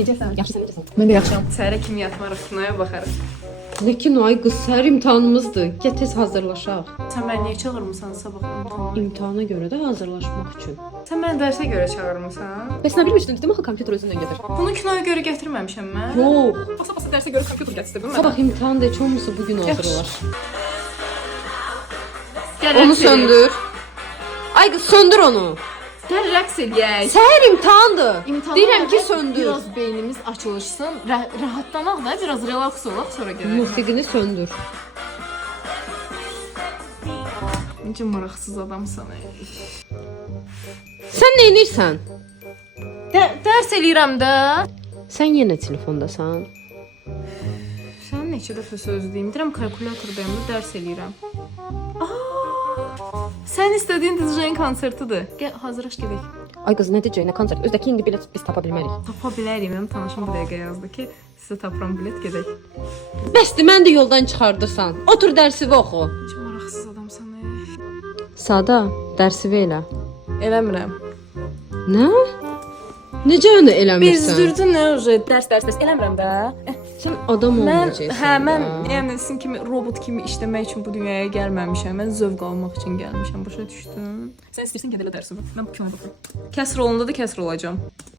Necəsən? Yaxşısan, necəsən? Mən də yaxşıyam. Səhərə kimi yatmarıq, kinoya baxarıq. Nə kino ay qız, səhər imtahanımızdır. Gəl tez hazırlaşaq. Sən məni niyə çağırmısan sabah imtahana? İmtahana görə də hazırlaşmaq üçün. Sən məni dərsə görə çağırmısan? Bəs nə bilmişdin, dedim axı kompüter özündən gətir. Bunu kinoya görə gətirməmişəm mən. Yox. Basa dərsə görə kompüter gətirdim mən. Sabah imtahandır, heç olmasa bugün hazırlaş. Gəl, Onu rəqs eləyək. söndür. Ay qız, söndür onu. Gəl rəqs eləyək. Səhər imtahandır. İmtahana Deyirəm ki, qədər söndür. Biraz beynimiz açılışsın, rahatlanaq da, biraz relaks olaq, sonra gedək. Musiqini söndür. Necə maraqsız adamsan ey. Sən nə edirsən? Dərs eləyirəm də. Sən yenə telefondasan. Sən neçə dəfə söz deyim. Deyirəm kalkulyatordayım da dərs eləyirəm. Sən istədiyin DJ-nin konsertidir. Gəl hazırlaş gedək. Ay qız, nə deyəcək, nə konsert? Özdəki indi bilet biz tapa bilmərik. Tapa bilərik. Mənim tanışım bir dəqiqə yazdı ki, sizə tapıram bilet gedək. Bəsdir, mən də yoldan çıxardırsan. Otur dərsini oxu. Necə maraqsız adamsan ey. Sada, dərsini elə. Eləmirəm. Nə? Necə onu eləmirsən? Bezdürdün nə uje? Dərs eləmirəm də. Sən adam Mən, olmayacaqsan. mən yəni sizin kimi robot kimi işləmək üçün bu dünyaya gəlməmişəm. Mən zövq almaq üçün gəlmişəm. Başa düşdün? Sən istəyirsən gəl elə dərsə bax. Mən bu kinoya baxıram. Kəsr olunda da kəsr olacağam.